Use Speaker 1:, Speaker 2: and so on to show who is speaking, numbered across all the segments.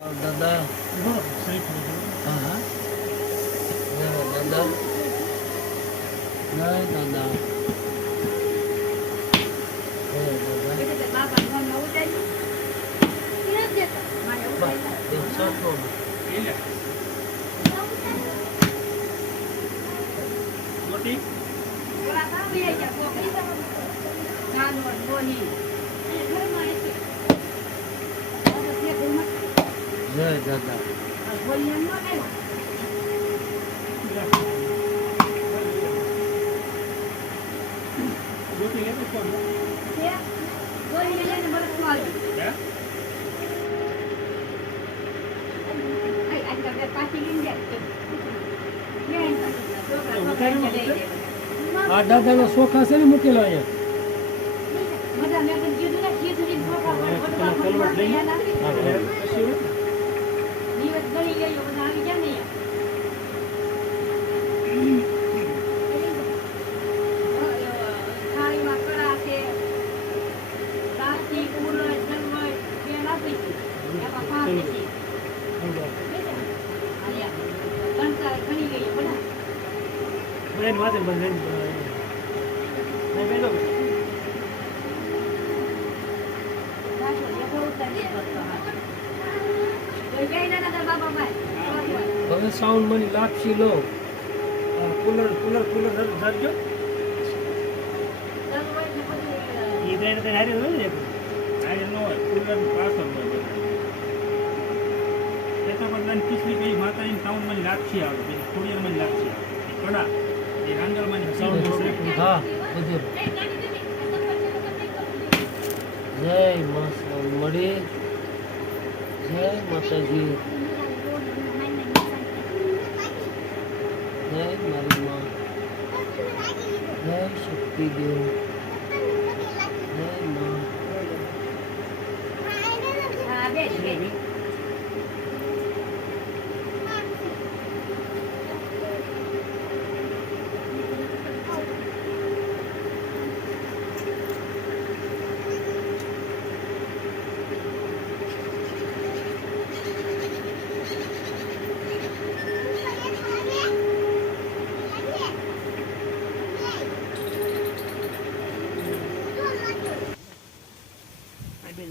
Speaker 1: દાદા હા હા જય દાદા જય દાદા જય દાદા આ દાદાના સોખા છે ને મૂકેલા અહીંયા
Speaker 2: દિવસ ગળી ગયો બધા આવી ગયા ને થાળીમાં કડા છે દાંતી ઉલટ જલવટ બે નાખી છે એમાં પાંચ છે કંસાર ઘણી ગઈ બધા
Speaker 1: બેન વાંચે બેન
Speaker 2: લઈને
Speaker 1: હવે સાઉન્ડ મની લાપસી લો કુલર કુલર કુલર ધરજો ઈ બેન તે હારી હોય ને
Speaker 3: આજે નો કુલર પાછળ હોય પણ એ તો બધાને માતા કઈ સાઉન્ડ મની લાપસી આવે પછી મને લાપસી આવે. કડા.
Speaker 1: હા જય મળી. જય માતાજી. જય મારી માં. જય શક્તિ દેવ જય માં
Speaker 2: હા બેસ બેસ
Speaker 1: આ બે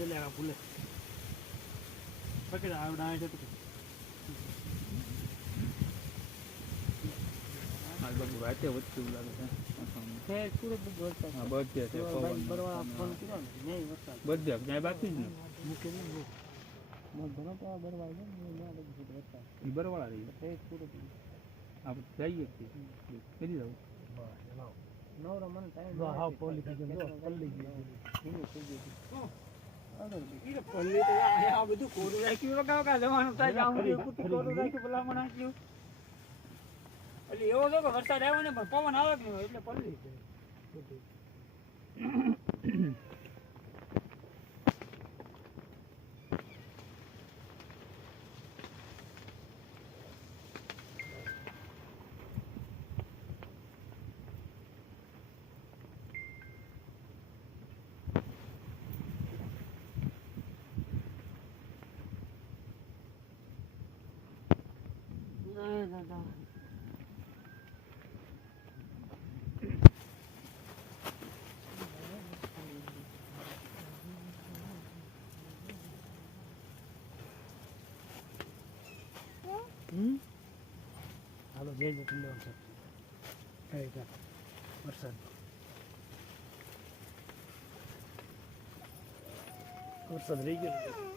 Speaker 3: રાતે લાગે છે બધે છે? બધે ક્યાંય બાકી જ
Speaker 1: નહીં
Speaker 3: બરવાળા રહી આપણે જઈએ છીએ. કરી દઉં
Speaker 1: નવરો મને ટાઈમ હા પોલી જો પલ્લી ગયો
Speaker 3: આ રાખ્યું વગા જવાનું થાય. રાખ્યું ભલામણ નાખ્યું એટલે એવો તો કે વરસાદ આવ્યો ને પણ પવન આવે કે એટલે પલ્લી
Speaker 1: ના દાદા હમ હાલો જય જય તમને વરસાદ કઈ કા વરસાદ વરસાદ રહી ગયો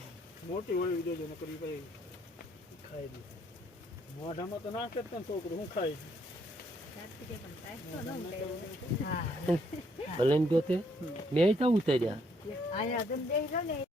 Speaker 3: વળી દેજો ને કરી કઈ
Speaker 1: ખાઈ દે
Speaker 3: મોઢામાં તો ના કરતા ને છોકરું હું ખાઈ
Speaker 4: ભલે ગયો તે. મેં ત્યાં ઉતાર્યા.